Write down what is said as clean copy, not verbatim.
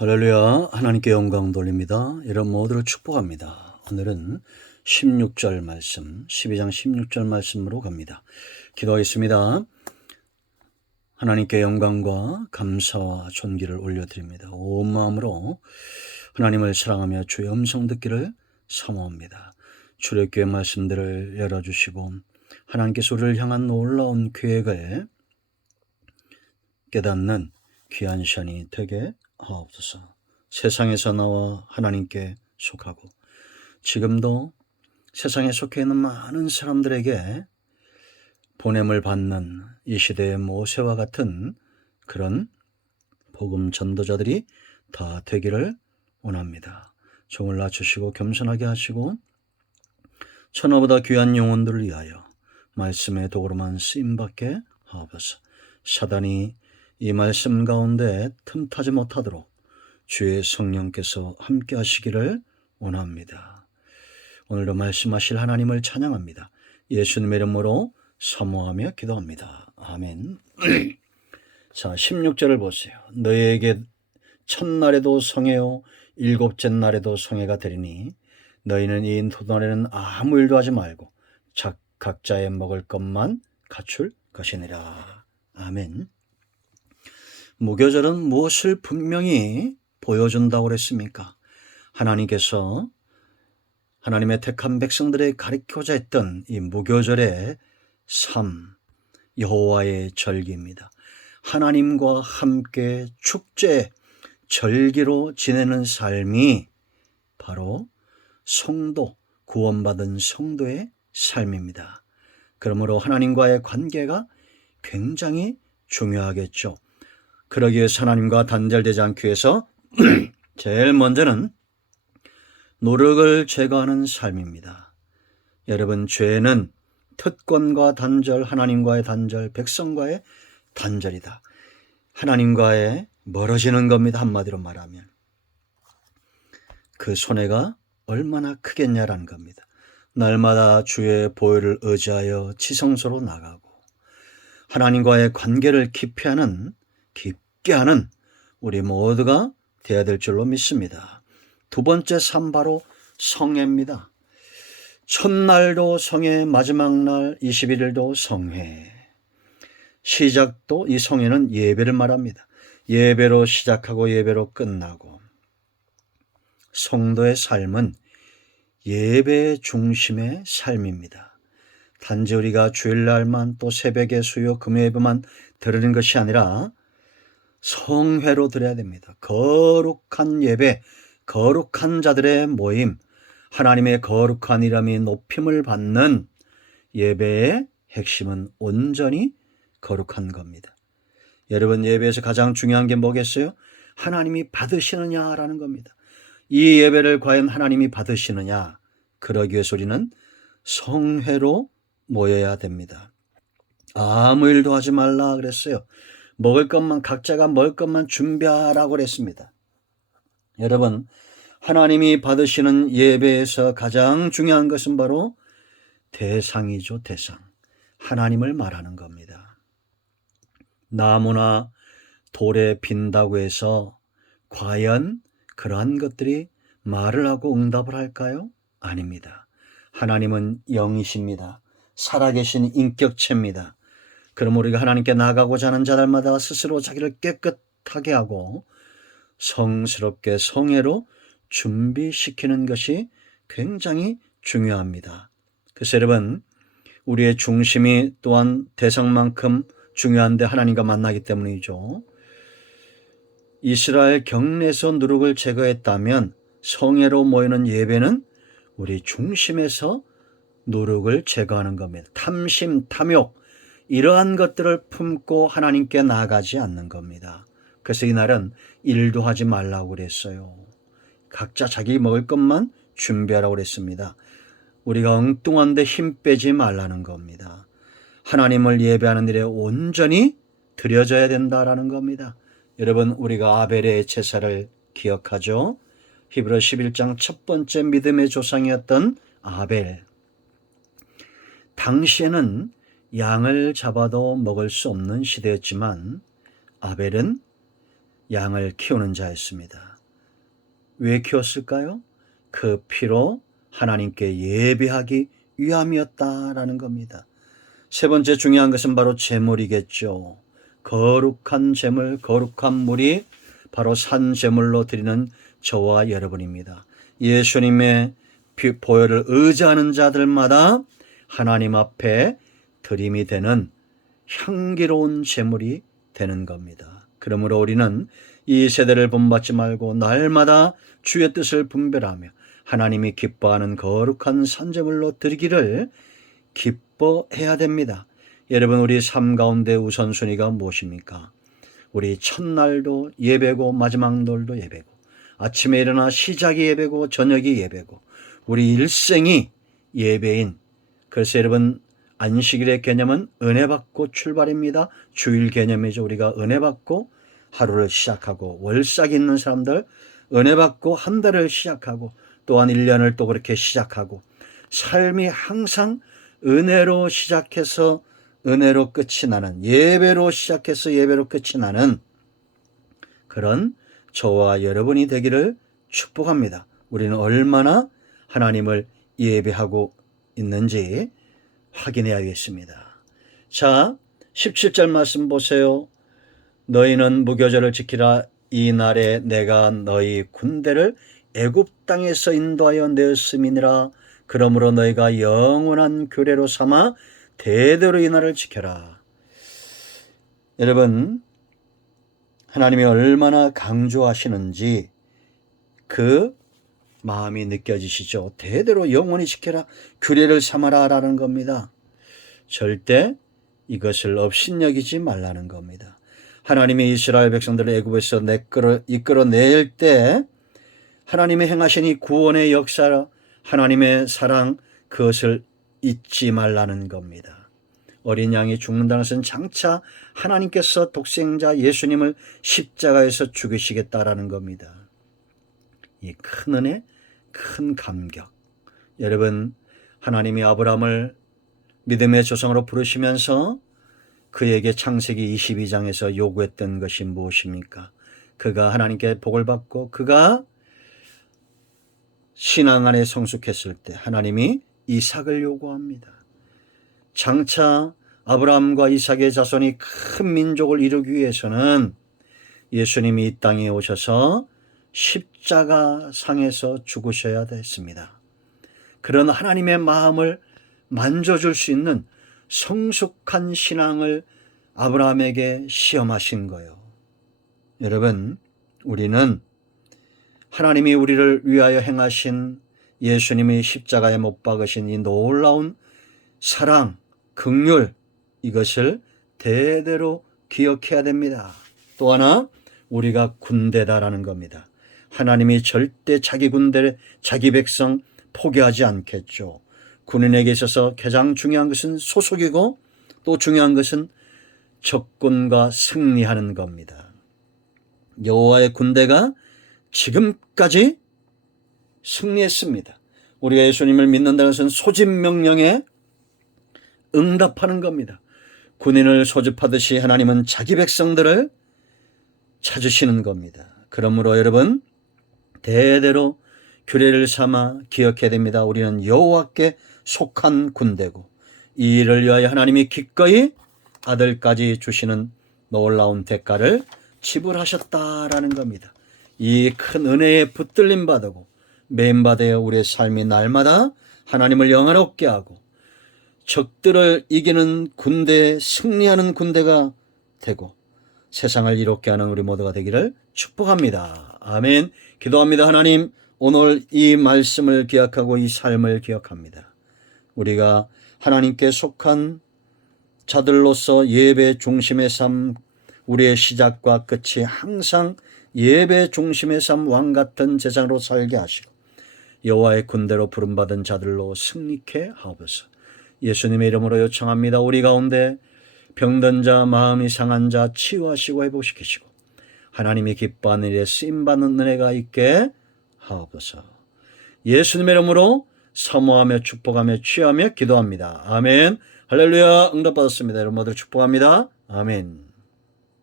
할렐루야. 하나님께 영광 돌립니다. 이런 모두를 축복합니다. 오늘은 16절 말씀, 12장 16절 말씀으로 갑니다. 기도하겠습니다. 하나님께 영광과 감사와 존귀를 올려드립니다. 온 마음으로 하나님을 사랑하며 주의 음성 듣기를 사모합니다. 출애굽기의 말씀들을 열어주시고 하나님께서 우리를 향한 놀라운 계획을 깨닫는 귀한 시간이 되게 하옵소서. 세상에서 나와 하나님께 속하고 지금도 세상에 속해 있는 많은 사람들에게 보냄을 받는 이 시대의 모세와 같은 그런 복음 전도자들이 다 되기를 원합니다. 종을 낮추시고 겸손하게 하시고 천하보다 귀한 영혼들을 위하여 말씀의 도구로만 쓰임받게 하옵소서. 사단이 이 말씀 가운데 틈타지 못하도록 주의 성령께서 함께 하시기를 원합니다. 오늘도 말씀하실 하나님을 찬양합니다. 예수님의 이름으로 사모하며 기도합니다. 아멘. 자, 16절을 보세요. 너희에게 첫날에도 성회요 일곱째 날에도 성회가 되리니 너희는 이 도날에는 아무 일도 하지 말고 각자의 먹을 것만 갖출 것이니라. 아멘. 무교절은 무엇을 분명히 보여준다고 그랬습니까? 하나님께서 하나님의 택한 백성들의 가르치고자 했던 이 무교절의 삶, 여호와의 절기입니다. 하나님과 함께 축제, 절기로 지내는 삶이 바로 성도, 구원받은 성도의 삶입니다. 그러므로 하나님과의 관계가 굉장히 중요하겠죠. 그러기 위해서 하나님과 단절되지 않기 위해서 제일 먼저는 노력을 제거하는 삶입니다. 여러분, 죄는 특권과 단절, 하나님과의 단절, 백성과의 단절이다. 하나님과의 멀어지는 겁니다. 한마디로 말하면. 그 손해가 얼마나 크겠냐라는 겁니다. 날마다 주의 보혈을 의지하여 지성소로 나가고 하나님과의 관계를 깊게 하는 우리 모두가 되어야 될 줄로 믿습니다. 두 번째 삶 바로 성회입니다. 첫날도 성회, 마지막 날 21일도 성회. 시작도 이 성회는 예배를 말합니다. 예배로 시작하고 예배로 끝나고 성도의 삶은 예배 중심의 삶입니다. 단지 우리가 주일날만 또 새벽에 수요 금요예배만 드리는 것이 아니라 성회로 드려야 됩니다. 거룩한 예배, 거룩한 자들의 모임, 하나님의 거룩한 이름이 높임을 받는 예배의 핵심은 온전히 거룩한 겁니다. 여러분, 예배에서 가장 중요한 게 뭐겠어요? 하나님이 받으시느냐라는 겁니다. 이 예배를 과연 하나님이 받으시느냐? 그러기 위해서 우리는 성회로 모여야 됩니다. 아무 일도 하지 말라 그랬어요. 먹을 것만, 각자가 먹을 것만 준비하라고 그랬습니다. 여러분, 하나님이 받으시는 예배에서 가장 중요한 것은 바로 대상이죠. 대상. 하나님을 말하는 겁니다. 나무나 돌에 빈다고 해서 과연 그러한 것들이 말을 하고 응답을 할까요? 아닙니다. 하나님은 영이십니다. 살아계신 인격체입니다. 그럼 우리가 하나님께 나가고자 하는 자들마다 스스로 자기를 깨끗하게 하고 성스럽게 성회로 준비시키는 것이 굉장히 중요합니다. 그래서 여러분, 우리의 중심이 또한 대상만큼 중요한데 하나님과 만나기 때문이죠. 이스라엘 경내에서 누룩을 제거했다면 성회로 모이는 예배는 우리 중심에서 누룩을 제거하는 겁니다. 탐심, 탐욕 이러한 것들을 품고 하나님께 나아가지 않는 겁니다. 그래서 이날은 일도 하지 말라고 그랬어요. 각자 자기 먹을 것만 준비하라고 그랬습니다. 우리가 엉뚱한데 힘 빼지 말라는 겁니다. 하나님을 예배하는 일에 온전히 드려져야 된다라는 겁니다. 여러분, 우리가 아벨의 제사를 기억하죠? 히브리 11장 첫 번째 믿음의 조상이었던 아벨. 당시에는 양을 잡아도 먹을 수 없는 시대였지만 아벨은 양을 키우는 자였습니다. 왜 키웠을까요? 그 피로 하나님께 예배하기 위함이었다라는 겁니다. 세 번째 중요한 것은 바로 제물이겠죠. 거룩한 제물, 거룩한 물이 바로 산제물로 드리는 저와 여러분입니다. 예수님의 보혈을 의지하는 자들마다 하나님 앞에 드림이 되는 향기로운 제물이 되는 겁니다. 그러므로 우리는 이 세대를 본받지 말고 날마다 주의 뜻을 분별하며 하나님이 기뻐하는 거룩한 산제물로 드리기를 기뻐해야 됩니다. 여러분, 우리 삶 가운데 우선순위가 무엇입니까? 우리 첫날도 예배고 마지막 날도 예배고 아침에 일어나 시작이 예배고 저녁이 예배고 우리 일생이 예배인, 그래서 여러분 안식일의 개념은 은혜 받고 출발입니다. 주일 개념이죠. 우리가 은혜 받고 하루를 시작하고 월삭이 있는 사람들 은혜 받고 한 달을 시작하고 또한 1년을 또 그렇게 시작하고 삶이 항상 은혜로 시작해서 은혜로 끝이 나는, 예배로 시작해서 예배로 끝이 나는 그런 저와 여러분이 되기를 축복합니다. 우리는 얼마나 하나님을 예배하고 있는지 확인해야겠습니다. 자, 17절 말씀 보세요. 너희는 무교절을 지키라. 이 날에 내가 너희 군대를 애굽 땅에서 인도하여 내었음이니라. 그러므로 너희가 영원한 규례로 삼아 대대로 이 날을 지켜라. 여러분, 하나님이 얼마나 강조하시는지 그 마음이 느껴지시죠? 대대로 영원히 지켜라, 규례를 삼아라 라는 겁니다. 절대 이것을 업신여기지 말라는 겁니다. 하나님이 이스라엘 백성들을 애굽에서 이끌어낼 때 하나님의 행하신 이 구원의 역사, 하나님의 사랑, 그것을 잊지 말라는 겁니다. 어린 양이 죽는다는 것은 장차 하나님께서 독생자 예수님을 십자가에서 죽이시겠다라는 겁니다. 이 큰 은혜, 큰 감격. 여러분, 하나님이 아브라함을 믿음의 조상으로 부르시면서 그에게 창세기 22장에서 요구했던 것이 무엇입니까? 그가 하나님께 복을 받고 그가 신앙 안에 성숙했을 때 하나님이 이삭을 요구합니다. 장차 아브라함과 이삭의 자손이 큰 민족을 이루기 위해서는 예수님이 이 땅에 오셔서 십자가 상에서 죽으셔야 됐습니다. 그런 하나님의 마음을 만져줄 수 있는 성숙한 신앙을 아브라함에게 시험하신 거예요. 여러분, 우리는 하나님이 우리를 위하여 행하신 예수님이 십자가에 못 박으신 이 놀라운 사랑, 긍휼, 이것을 대대로 기억해야 됩니다. 또 하나, 우리가 군대다라는 겁니다. 하나님이 절대 자기 군대, 자기 백성 포기하지 않겠죠. 군인에게 있어서 가장 중요한 것은 소속이고 또 중요한 것은 적군과 승리하는 겁니다. 여호와의 군대가 지금까지 승리했습니다. 우리가 예수님을 믿는다는 것은 소집 명령에 응답하는 겁니다. 군인을 소집하듯이 하나님은 자기 백성들을 찾으시는 겁니다. 그러므로 여러분, 대대로 규례를 삼아 기억해야 됩니다. 우리는 여호와께 속한 군대고 이 일을 위하여 하나님이 기꺼이 아들까지 주시는 놀라운 대가를 지불하셨다라는 겁니다. 이 큰 은혜에 붙들림 받고 매임받아 우리의 삶이 날마다 하나님을 영화롭게 하고 적들을 이기는 군대, 승리하는 군대가 되고 세상을 이롭게 하는 우리 모두가 되기를 축복합니다. 아멘. 기도합니다. 하나님, 오늘 이 말씀을 기억하고 이 삶을 기억합니다. 우리가 하나님께 속한 자들로서 예배 중심의 삶, 우리의 시작과 끝이 항상 예배 중심의 삶, 왕같은 제장으로 살게 하시고 여호와의 군대로 부름받은 자들로 승리케 하옵소서. 예수님의 이름으로 요청합니다. 우리 가운데 병든 자, 마음이 상한 자 치유하시고 회복시키시고 하나님이 기뻐하는 일에 쓰임받는 은혜가 있게 하옵소서. 예수님의 이름으로 사모하며 축복하며 취하며 기도합니다. 아멘. 할렐루야. 응답받았습니다. 여러분 모두 축복합니다. 아멘.